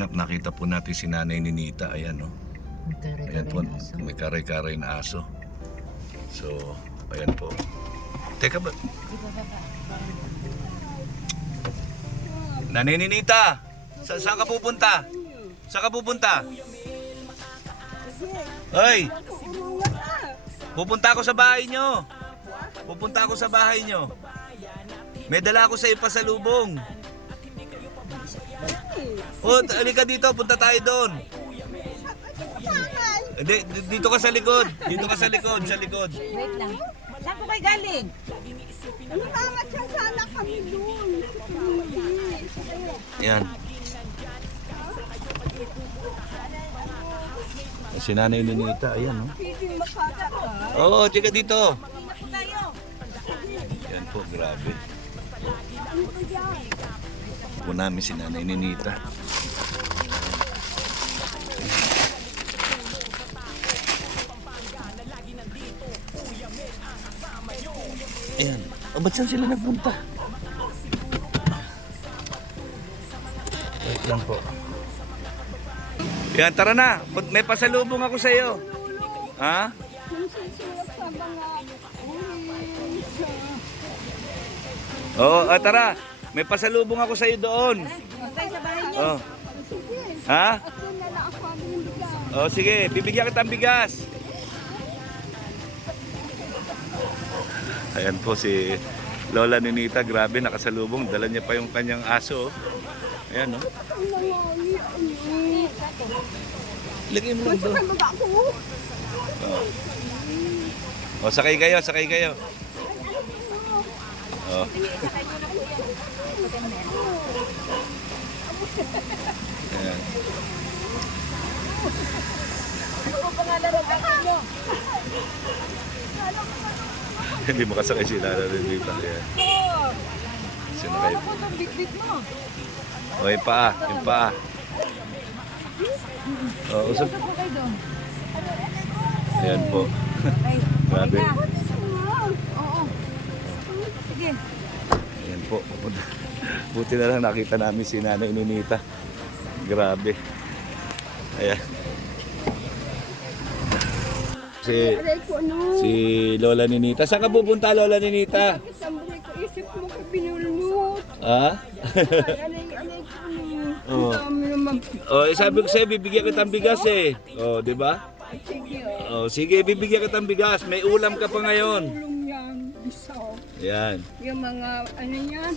kalingap, nakita po natin si Nanay Ninita. Ayan, no? Ayan po, may karay-karay na aso. So, ayan po. Teka ba? Nanay Ninita, saan ka pupunta? Saan ka pupunta? Hoy! Pupunta ako sa bahay nyo. Pupunta ako sa bahay nyo. May dala ako sa ipasalubong. Oh, halika dito, punta tayo doon. Dito ka sa likod. Dito ka sa likod, sa likod. Wait lang. Saan ko kayo galing? Tama siya sana kami doon. Yan. Si Nanay Ninita, ayan, no? Hindi makaka. Oo, tika dito. Tayo. Yan po, grabe. Po namin si Nanay Ninita. Ayan. Oh, ba't saan sila nagpunta? Wait lang po. Yan, tara na. May pasalubong ako sa iyo. Ha? Oo, tara. May pasalubong ako sa iyo doon. Tayo sa bahay niyo. Oh. Ha? Oh, sige, bibigyan kita ng bigas. Ayan po si Lola Ninita, grabe, nakasalubong. Dala niya pa yung kanyang aso. Ayan, no? Lagay mo lang doon. Oh. Oh, sakay kayo, sakay kayo. Oh. Ayan. Ano po pangalan ng anak niyo? Hindi makasakay si Lola Ninita. Ayan. Sinakay. Ano po itong big mo? Oh, yung paa, yung paa. Oh, usap. Ano po kayo doon? Ayan po. Ay, Grabe. okay na. Oo. Sige. Ayan po. Buti na lang nakita namin si Nanay Ninita. Grabe. Ayan. Si Lola Ninita. Saan ka pupunta, Lola Ninita? Sabi ko, isip mo ko binulunod. Ha? Alay ko Oo. dami naman. Oh, sabi ko sa'yo, bibigyan kita ng bigas eh. Oh, di ba? Sige, Oh, sige, bibigyan kita ng bigas. May ulam ka pa ngayon. tulong yan. Isaw. Ayan. Yung mga, ano yan?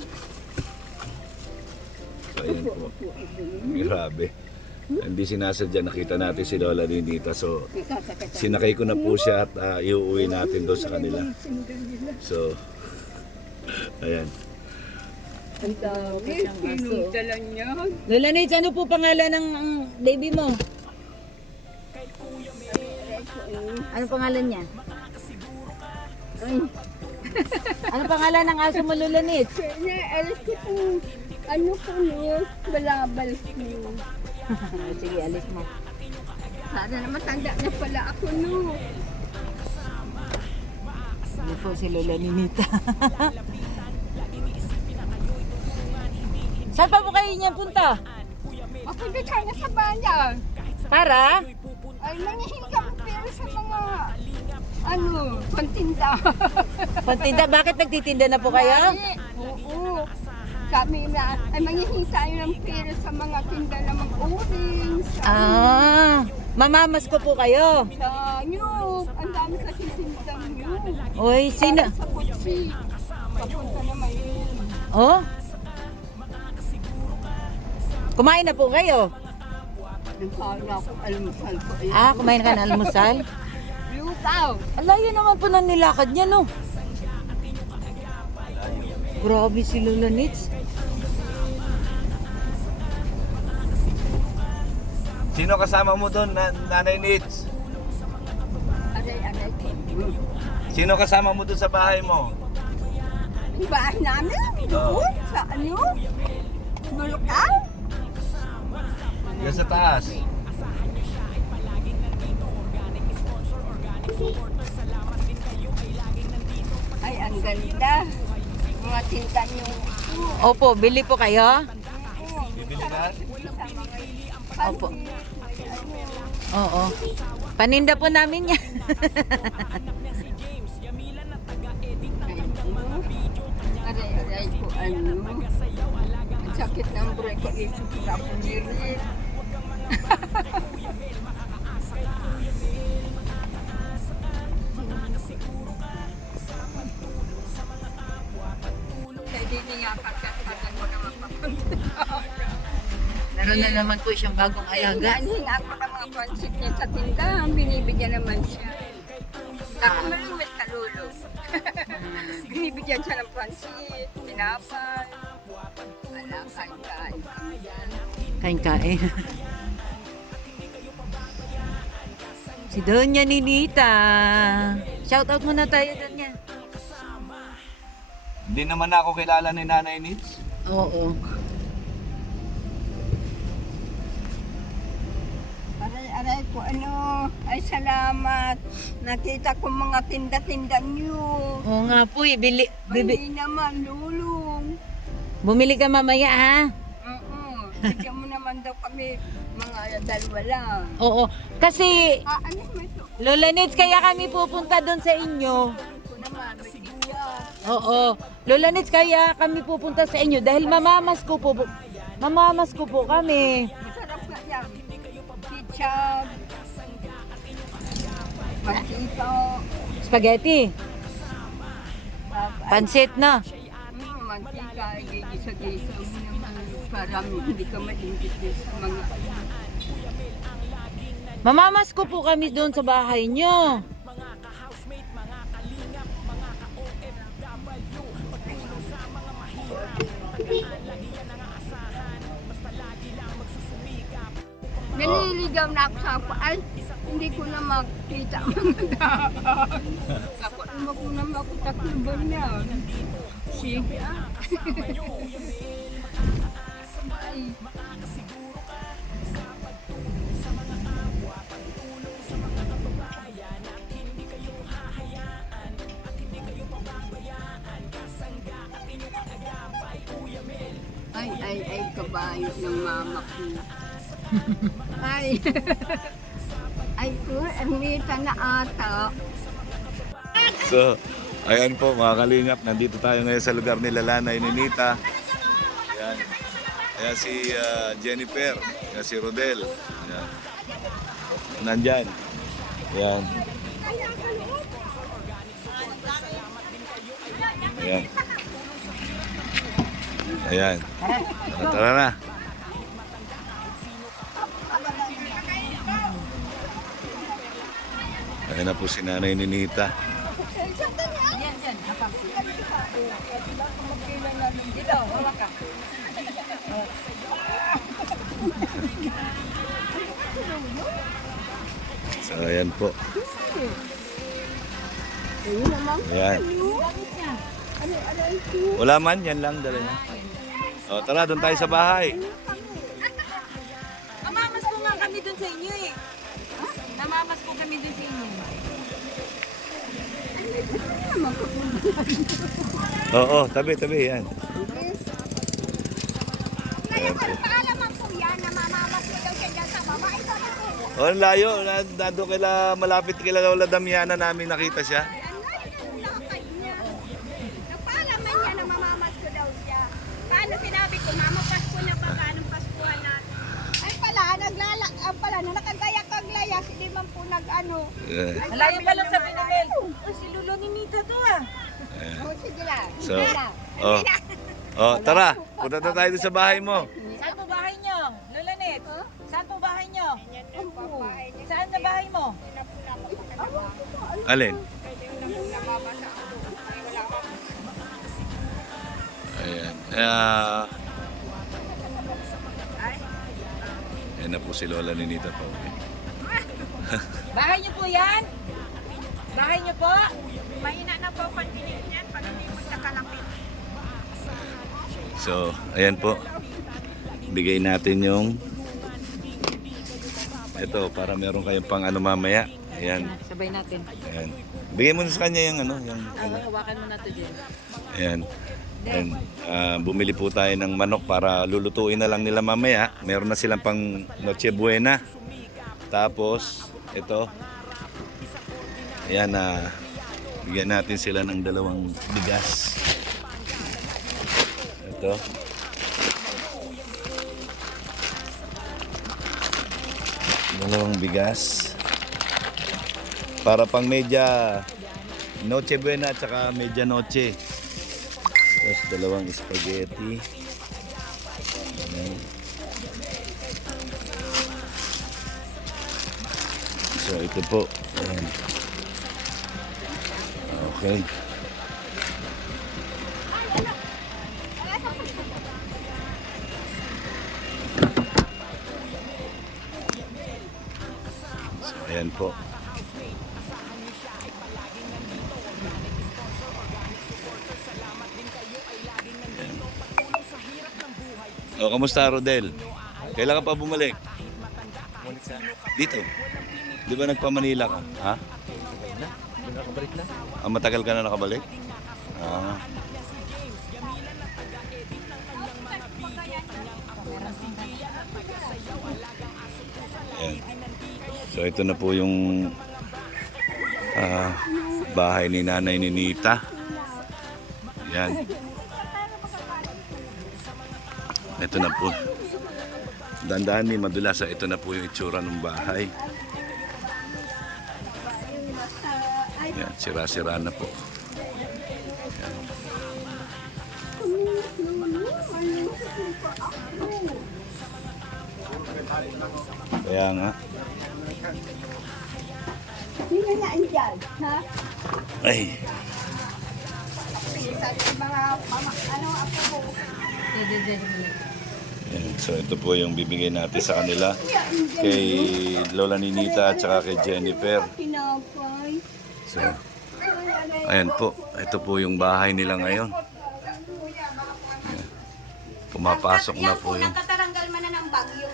Ayan po. Grabe. Hindi sinasadya, nakita natin si Lola Ninita. So, sinakay ko na po siya at iuwi natin doon sa kanila. So, ayan. Ang dami. Sinudala niya. Lola Nitz, ano po pangalan ng baby mo? Ano pangalan niya? Ano pangalan ng aso mo, Lola Nitz? Kaya, alas ko kung ano ko no, balabal ko. Sige, alis mo. Sana na matanda na pala ako no. Ano po si Lola Ninita? Saan pa po kayo niya punta? Ako doon sana sa bayan. Para? Ay, nangihingi kami pero sa mga, ano, pantinda. Pantinda, bakit nagtitinda na po kayo? Oo. Kami na, ay mangihingi tayo ng pera sa mga tinda na mag-orange. Mamamas ko po kayo. Sa nyug. Ang dami kasi tinda nyug. Oy, sino? Sa kutsi. Papunta naman yun. Oh? Kumain na po kayo? Nagkala ako almusal ko. Kumain ka na almusal? Lupaw. Alayo naman po na nilakad niya, no? Grabe si Lola Nitz. Sino kasama mo doon, Nanay Nitz? Aray. Sino kasama mo doon sa bahay mo? Yung bahay namin, doon, sa ano? Bulukan? Yan sa taas. Ay, ang ganda. Mga tinta niyo. Opo, bili po kayo? Oo. Bibili ka? Opo. Oo. Paninda po namin yan. Aray ko, ano. Ang sakit ng buhay ko, isipura ko nirit. Kaya hindi nga pagkakagan mo naman papunta. Meron na naman po siyang bagong alaga. Naning ako ng mga pansit niya sa tindahan, binibigyan naman siya. Ako malumit kalulo. Binibigyan siya ng pansit, tinapay. Wala, kain-kain. Kain-kain. Si Doña Ninita. Shoutout muna tayo, Doña. Hindi naman ako kilala ni Nanay Nits. Oo. Aray ko, ano, ay salamat. Nakita ko mga tinda-tinda niyo. Oo nga po, Hindi naman, lulong. bumili ka mamaya ha? Oo, bigyan mo naman daw kami mga dalawa lang. Oo. Kasi, Ano mo ito? Lola Nits, kaya kami pupunta doon sa inyo. Ito naman, may tiya. Oo. Lola Nits, kaya kami pupunta sa inyo dahil mamamas ko po kami. Masarap nga yan. Ketchup. Mantika. Spaghetti. Pansit na. Mantika, gigisa-gisa mo naman para hindi ka maingit din sa mga Mamamas ko po kami doon sa bahay nyo. Naliligaw na ako sa ako. Ay, hindi ko na makita ang mga daan. Ako naman ko na makutakluban niya. Sige ah. Ay. Ay, kabayo ng mama ko. Ay. Ay, Ermita na ata. So, ayan po mga kalingap, nandito tayo ngayon sa lugar ni Nanay Ninita. Ayan. Ayan si Jennifer, ayan si Rodel. Ayan. Nandyan. Ayan. Ayan. Ayan. Tara na. Ayan na po si Nanay Ninita. So ayan po. Ayan. Wala man, yan lang dala niya. O tara, doon tayo sa bahay. Namamas ko nga kami doon sa inyo eh. Namamas ko kami doon sa inyo. Oo, tabi, yan. Kaya paalaman po yan na mamamas ko daw siya dyan sa baba. Ito na po. O, ang layo. Nado kaila, malapit kila Lola Damiana namin nakita siya. Ang lakad niya. Nagpaalaman niya na mamamas ko daw siya. Paano sinabi ko, mama, Pasko na ba? Anong Paskuhan natin? Ay pala, na nakagaya-kaglayas, hindi man po nag-ano. Malayo pa lang sa Pinamel. Si Lolo Ninita to ah. O, sige lang. So, Sige lang. tara. Punta na tayo doon sa bahay mo. Saan po bahay nyo? Lola Nits? Saan po bahay nyo? Saan na bahay mo? Alin? Ayan. Ayan na po si Lola Ninita po. Bahay nyo po yan? Bahay nyo po? Mahina na po pag tinignan, pag hindi mo siya kalapit. So, ayan po. Bigay natin yung ito para meron kayong pang ano mamaya. Ayan. Sabay natin. Ayan. Bigay mo na sa kanya yung ano. Yung, Hawakan mo na to, Jen. ayan. Ayan. Bumili po tayo ng manok para lulutuin na lang nila mamaya. Meron na silang pang Noche Buena. Tapos, ito. Ayan, bigyan natin sila ng 2 bigas. Ito. Dalawang bigas. Para pang medya Noche Buena at saka medya Noche. Tapos 2 spaghetti. Ayan. So ito po. Ayan. Okay. So ayan po. O, kamusta Rodel? Kailan ka pa bumalik? Dito. Di ba nagpa-Manila ka? Ha? Nakabalik na. Matagal ka na nakabalik? Ayan. So ito na po yung bahay ni Nanay Ninita. Ayan. Ito na po. Dandaan ni madulas. Ito na po yung itsura ng bahay. Ayan, sira-sira na po. Ayan. Kaya nga. Sino na andyan, ha? Ay, Sa mga, apo mo. ayan. So ito po yung bibigay natin sa kanila. Kay Lola Ninita at saka kay Jennifer. Pinapay. So, ayan po. Ito po yung bahay nila ngayon. Ayan. Pumapasok na po yung... Nakataranggal man na ng bagyo.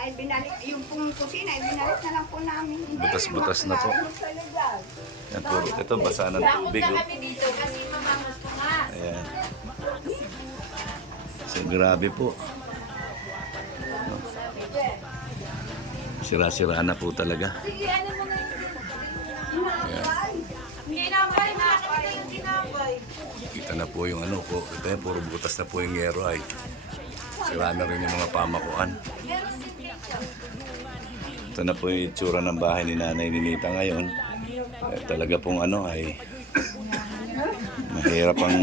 Ay, binalik, yung pong kusina, ay binalik na lang po namin. Butas-butas na po. Ayan po. Ito basa ng tubig. Oh. dito kasi mamamos ko nga. Ayan. So, grabe po. Sira-sira na po talaga. Sige, ano mo nga Hindi na pala makakita yung tinapay. Kita na po yung ano po. Ito yan, puro butas na po yung yero ay. Sira na rin yung mga pamakuan. Ito na po yung itsura ng bahay ni Nanay Ninita ngayon. Talaga pong ano ay mahirap ang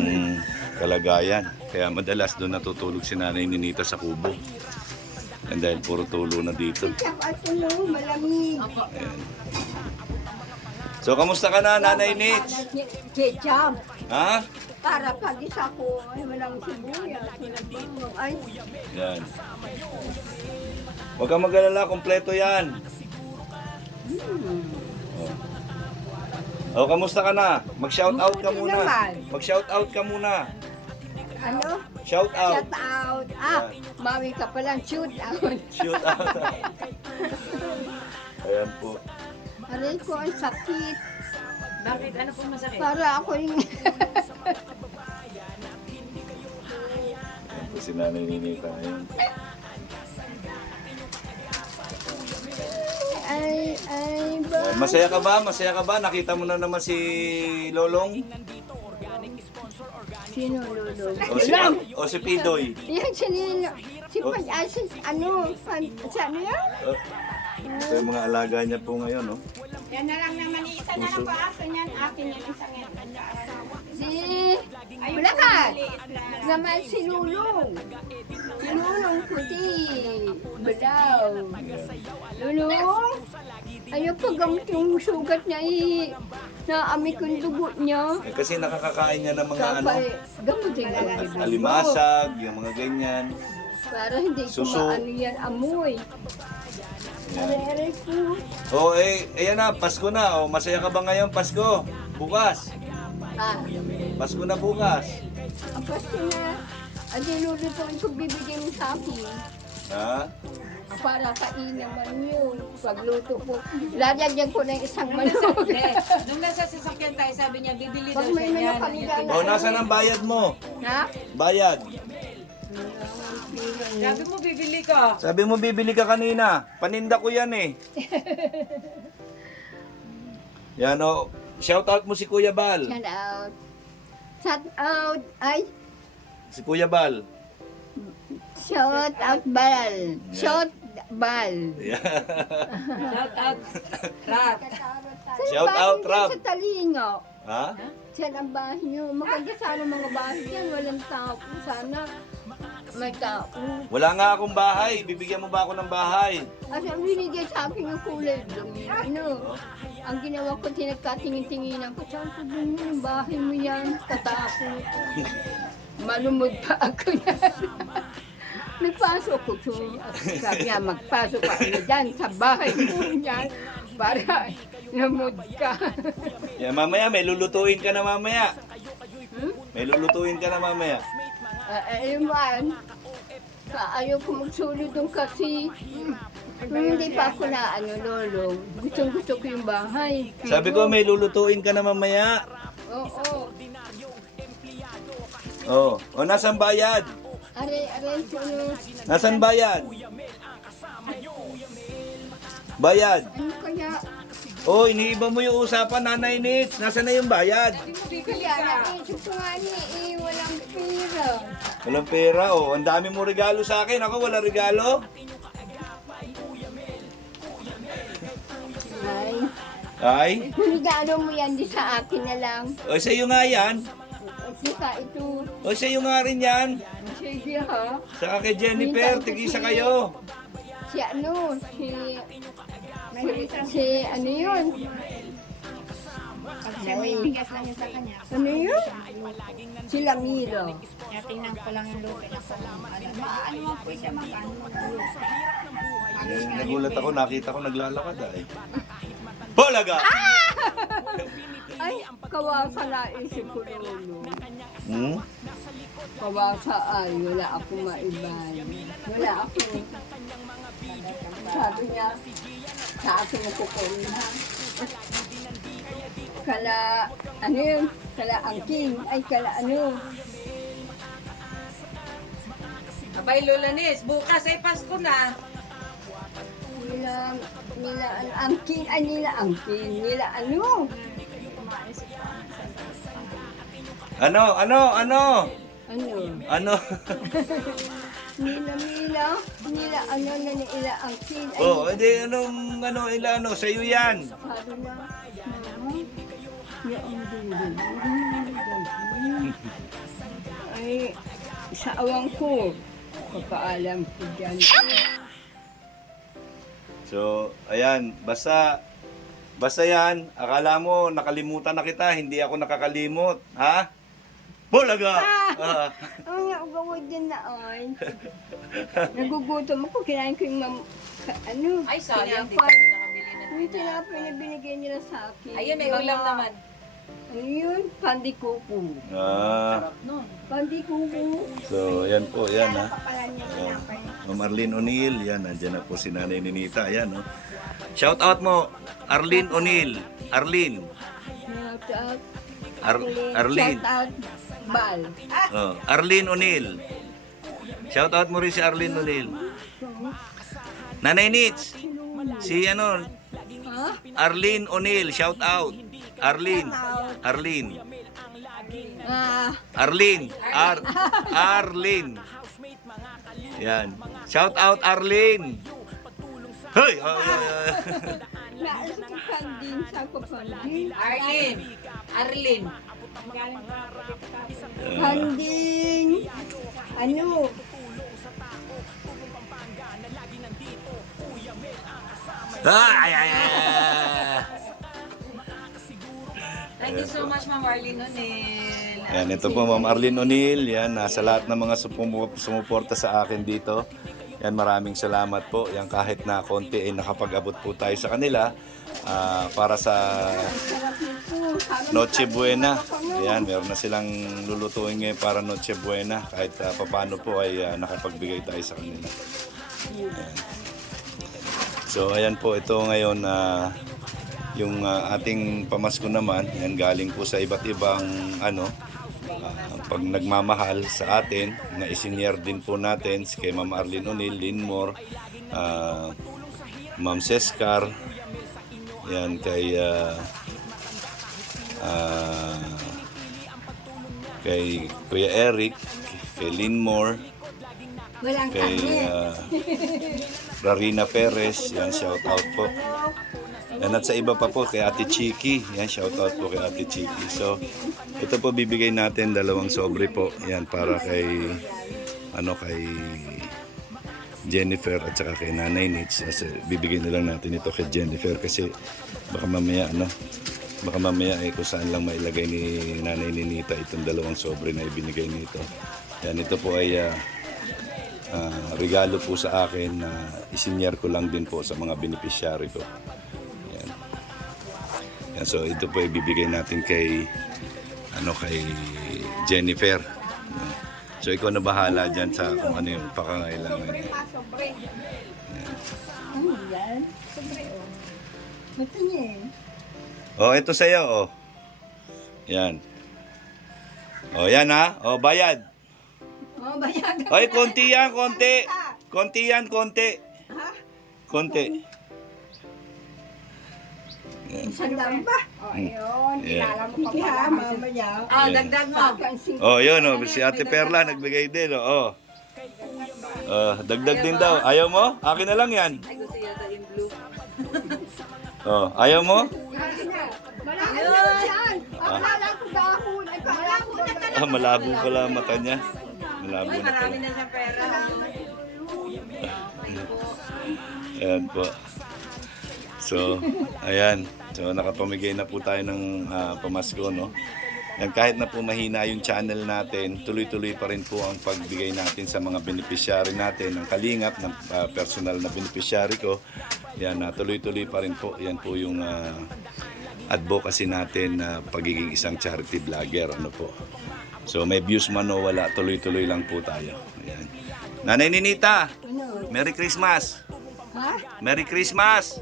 kalagayan. Kaya madalas doon natutulog si Nanay Ninita sa kubo. And dahil puro tulo na dito. At malamig. Ayan. So, kamusta ka na, Nanay Nitz? Ketchup. Ha? Para pag isa ko, ay walang sibuyas. Walang bawang. Ay, Yan. Huwag kang mag-alala, kompleto yan. Oh, kamusta ka na? Mag-shout out ka muna. Mag-shout out ka muna. ano? Shout out. Shout out. Ah, mami ka palang shoot out. Shout out. Ayan po. Aray ko, ang sakit. Bakit? Ano po masakit? Para ako yung... Ayan po si Nanay Ninita ngayon. Masaya ka ba? Masaya ka ba? Nakita mo na naman si Lolong? Sino lolo? O si Pidoy? Yan, sinino. Si ano? Si ano yan? Ito yung mga alaga niya po ngayon, no? Yan na lang naman, isa na lang pa aso niyan. Akin yan, isang yan. Si... Bulakan! Naman si Lulong. Si Lulong puti. Balaw. Lulong! Ayaw pa gamit yung sugat niya naamit ko yung dugo niya. Eh, kasi nakakakain niya ng mga ano, Gamutin ka lang. alimasag, yung mga ganyan. Para hindi Suso. kumaano yan amoy. Aray-aray po. Oh, ayan na, Pasko na. Oh, masaya ka ba ngayon, Pasko? Bukas. Ah, Pasko na bukas. ang pasto na. Adi lulutuin ko bibigyan mo sa akin. Ha? Para kain naman yun. Pagluto ko, lalagyan ko ng isang manok. Nung nasa sasakyan tayo, sabi niya, bibili daw Pag siya may manok niyan. kami Yung dyan. Oh, nasaan ang bayad mo? Ha? Bayad. Sabi mo, bibili ka. Sabi mo bibili ka kanina. Paninda ko yan eh. Yan o. Shout out mo si Kuya Bal. Shout out. Shout out. Ay, Si Kuya Bal. shout out bal. Shout bal. Shout out. Rat. Shout out, Rab. Sa Talingo. Ha? Diyan ang bahay niyo. Maganda sana mga bahay diyan. Walang tao. Sana may tao. Wala nga akong bahay. Bibigyan mo ba ako ng bahay? At ang binigay sa akin yung kulay. Ano? Ang ginawa ko, tinagkatingin-tinginan ko. Saan ko din yung bahay mo yan? Tatapos. Malumod pa ako yan. Nagpasok ko. So, sabi niya, magpasok ka ano dyan sa bahay mo yan. Para lumod ka. Yan, mamaya may lulutuin ka na mamaya. May lulutuin ka na mamaya. Ayun man. Ayaw ko magsulod doon kasi hindi pa ako na lolo. Gusto ko yung bahay. Sabi ko may lulutuin ka na mamaya. Oo. Oh, o nasan bayad? Aray, suno. Nasan bayad? Bayad. Ano kaya? Oh, iniiba mo yung usapan, Nanay Nitz. Nasaan na yung bayad? Sabi mo, bibili Kaya ka. naisip ko nga walang pera. Walang pera, oh. Ang dami mo regalo sa akin. Ako, wala regalo. Ay, Ay, regalo mo yan di sa akin na lang. o sa'yo nga yan. Saka ito. O sa'yo nga rin yan. Sige ha. Saka kay Jennifer, tigisa kayo. Si ano yun? Kasi may bigas lang yun sa kanya. Ano yun? Si Lamiro. Kaya tingnan ko lang yung lupa na maano mo po siya magkano mag-lupa. Nagulat ako, nakita ko naglalakad ay. Bolaga! Ay, kawasa na isip ko lolo. Hmm? Kawasa ay, wala akong maibay. Wala ako. Sabi niya, sa akin na kukunin ha. Kala, ano yun? Kala angking. Ay, kala ano? Abay, Lola Nis, bukas ay Pasko na. Nila angking. Ay, nila angking. Nila ano? Ano? Ano? Ano? Nila ano na nila angking. Ay, Oh, edi anong ilano, sa'yo yan. sabi na, mama, yaong din. Ay, sa awang ko, papaalam ko dyan. So, ayan, basta yan, akala mo nakalimutan na kita, hindi ako nakakalimot, ha? Bulaga! Ah. Ang nga, ugawad din na ay. Nagugutom ako, kinain ko yung ano, Ay, sayang, di tinapay. tayo nakabili na. Yung tinapay na binigay nila sa akin. Ayun, may ulam naman. Ano yun? Pandikuko. Ah. No. Pandikuko. So, ayan po, yan ha. Papalan niya tinapay. Ma'am Arlene O'Neill, yan, nandiyan na po si Nanay Ninita, ayan, no? Shout out mo, Arlene O'Neill. Arlene. Shout out. Arlene. Shout out. Bal. Oh, Arlene O'Neill. Shout out mo rin si Arlene O'Neill. Nanay Nitz. Si Ha? Arlene O'Neill, shout out. Arlene. Arlene. Arlene. Yan. Shout out Arlene. Hoy! Naalis ko panding sa ko panding. Arlene. Panding. Ano? Thank you so much, Ma'am Arlene O'Neill. Yan, ito po Ma'am Arlene O'Neill. Yan, sa lahat ng mga sumuporta sa akin dito. Yan, maraming salamat po. Yan, kahit na konti ay nakapag-abot po tayo sa kanila para sa Noche Buena. Yan, meron na silang lulutuin ngayon para Noche Buena. Kahit paano po ay nakapagbigay tayo sa kanila. Yan. So ayan po, ito ngayon yung ating pamasko naman, yan galing po sa iba't ibang pag nagmamahal sa atin, na isinyer din po natin kay Ma'am Arlene O'Neill, Linmore, Ma'am Sescar, yan kay kay Kuya Eric, kay Linmore, Walang kay Rarina Perez, yan shout out po. Yan, at sa iba pa po kay Ate Chiki, yan shout out po kay Ate Chiki. So ito po bibigay natin 2 sobre po, yan para kay kay Jennifer at saka kay Nanay Nitz. Kasi bibigyan na lang natin ito kay Jennifer kasi baka mamaya kung saan lang mailagay ni Nanay Ninita itong 2 sobre na ibinigay nito. Yan, ito po ay regalo po sa akin na isinyer ko lang din po sa mga beneficiary ko. Yan. Yan, so ito po ibibigay natin kay kay Jennifer. Yan. So ikaw na bahala dyan sa kung ano yung pakangailangan niya. Ano yan? Sobre, oh. Ba't niya eh? Oh, ito sa'yo, oh. Yan. Oh, yan ha. Oh, bayad. Oh, bayagan. Oy, konti yan, konti. Konti yan, konti. Konti. Isang lang ba? Oh, ayun. Yeah. Kilala mo pa Kaya pala. mamaya. Dagdag mo. Oh, yun, oh. Si Ate Perla nagbigay din, oh. Dagdag din daw. Ayaw mo? Akin na lang yan. Ay, gusto yata yung blue. Oh, ayaw mo? Malaki na yan. Akala ko dahon. Ay, malabo na talaga. Malabo pala ang mata niya. Malabo Ay, na pala. marami na siyang pera. Ayan po. So, ayan. So, nakapamigay na po tayo ng pamasko, no? Yan, kahit na po mahina yung channel natin, tuloy-tuloy pa rin po ang pagbigay natin sa mga beneficiary natin, ng kalingap, ng personal na beneficiary ko. Yan, tuloy-tuloy pa rin po. Yan po yung advocacy natin na pagiging isang charity vlogger, ano po. So, may views man o wala, tuloy-tuloy lang po tayo. Ayan. Nanay Ninita, Ano? Merry Christmas! Ha? Merry Christmas!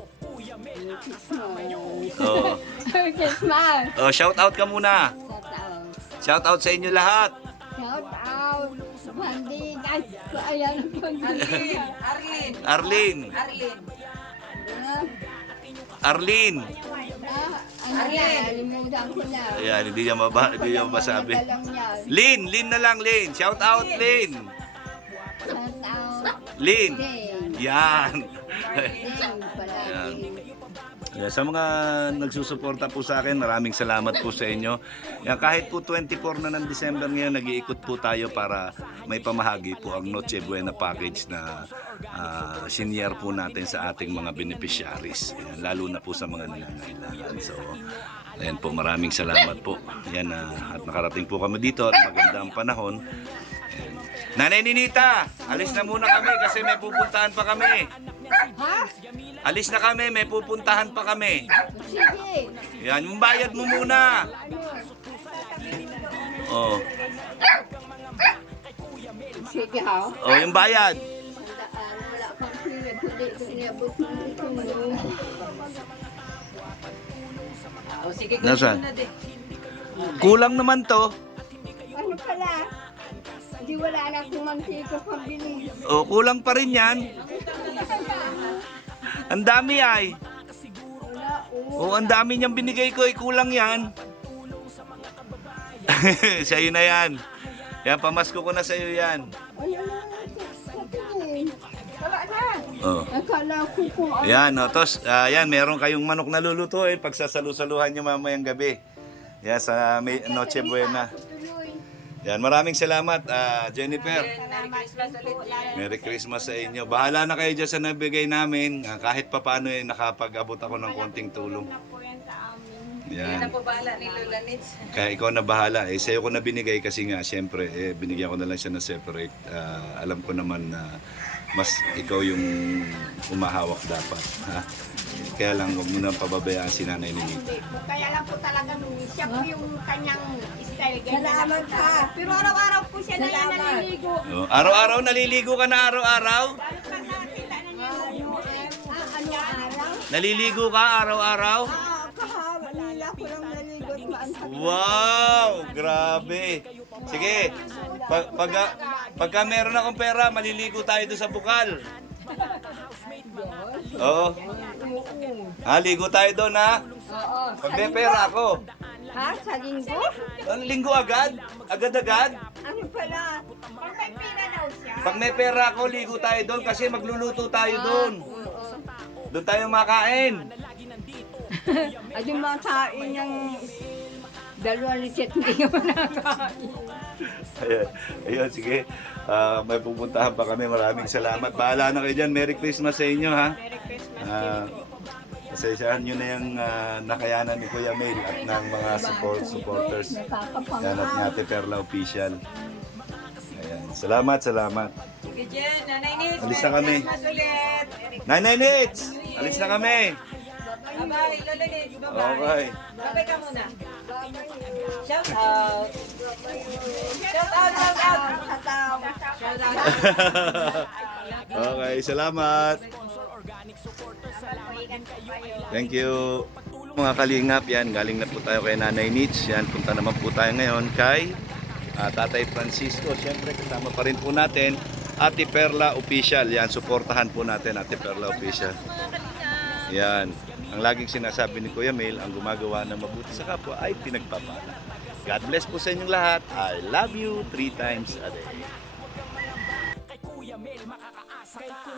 Oh. Merry Christmas! Oh, shout out ka muna. Shout out sa inyo lahat. Shout out! Bandi! Ay, ayan ang bandi. Arlene. Arlene. Ano yan? Alimutan ko na. Ayan, hindi niya masabi. Talang yan. Lin na lang, Lin. Shout out, Lin. Shout out! Lin. Ding! Yan. Ding! Palagi. Yan. Yeah, sa mga nagsusuporta po sa akin, maraming salamat po sa inyo. Yan, kahit po 24 na ng December ngayon, nag-iikot po tayo para may pamahagi po ang Noche Buena package na senior po natin sa ating mga beneficiaries. Yan, lalo na po sa mga nangangailangan. So, ayan po, maraming salamat po. Yan, at nakarating po kami dito at maganda ang panahon. Ayan. Nanay Ninita, alis na muna kami kasi may pupuntahan pa kami. Ha? Alis na kami, may pupuntahan pa kami. Sige! Yan, yung bayad mo muna. Oh, Sige ha? oh yung bayad. Wala kang period. Hindi ko inabot mo ito. O, sige, Nasaan? na din. Kulang naman to. Ano pala? Hindi wala na akong mantika pambili. Oh, kulang pa rin yan. Ang dami ay. Wala, Oh, ang dami niyang binigay ko, kulang yan. Sa'yo na yan. Yan, pamasko ko na sa'yo yan. Ano na? Sabihin. Wala na. Oh. Akala ko kung ano. Yan, no. Tapos, yan, meron kayong manok na lulutuin pag sasalu-saluhan nyo mamayang gabi. Yan, sa Noche Buena. Yan, maraming salamat, Jennifer. Merry Christmas ulit. Merry Christmas sa inyo. Bahala na kayo dyan sa nabigay namin. Kahit pa paano nakapag-abot ako ng konting tulong. Hindi Yan. na po bahala ni Lola Nitz. Kaya ikaw na bahala. Sa'yo ko na binigay kasi nga, siyempre, binigyan ko na lang siya na separate. Alam ko naman na mas ikaw yung umahawak dapat. Ha? Kaya lang, huwag mo nang pababayaan si Nanay Ninita. Kaya lang po talaga siya po yung kanyang style. Ganyan Salamat lang po ha. talaga. Pero araw-araw po siya na yan Salamat. naliligo. Araw-araw naliligo ka na araw-araw? Pag nakakita na niya yung Ano Naliligo ka araw-araw? Manila ko lang naligot maantak. Wow! Grabe! Sige, pagka meron akong pera, maliligo tayo doon sa bukal. Oo. Ligo tayo doon ha? Pag may pera ako. Ha? Sa linggo? Ano, linggo agad? Agad-agad? Ano pala? Pag may pina daw siya. Pag may pera ako, ligo tayo doon kasi magluluto tayo doon. Doon tayo makain. At yung mga kain ng dalawang reset hindi ko nakakain. Ayun, sige. May pupuntahan pa kami. Maraming salamat. Bahala na kayo dyan. Merry Christmas sa inyo, ha? Merry Christmas. Pasensyahan nyo na yung nakayanan ni Kuya Mail at ng mga supporters. Yan at ni Ate Perla Official. Ayan. Salamat. Sige, Jen. Nanay Nitz. Alis na kami. Christmas ulit. Nanay Nitz! Alis na kami. Bye-bye, Lola Nitz. Bye-bye. Okay. Bye-bye ka muna. Shout out. Shout out, shout out. Shout out. Okay, salamat. Thank you. Mga kalingap, yan, galing na po tayo kay Nanay Nitz. Yan, punta naman po tayo ngayon kay Tatay Francisco. Siyempre, kasama pa rin po natin Ate Perla Official. Yan, suportahan po natin Ate Perla Official. Yan, ang laging sinasabi ni Kuya Mel, ang gumagawa ng mabuti sa kapwa ay pinagpapala. God bless po sa inyong lahat. I love you 3 times a day. Kay Kuya Mel makakaasa ka.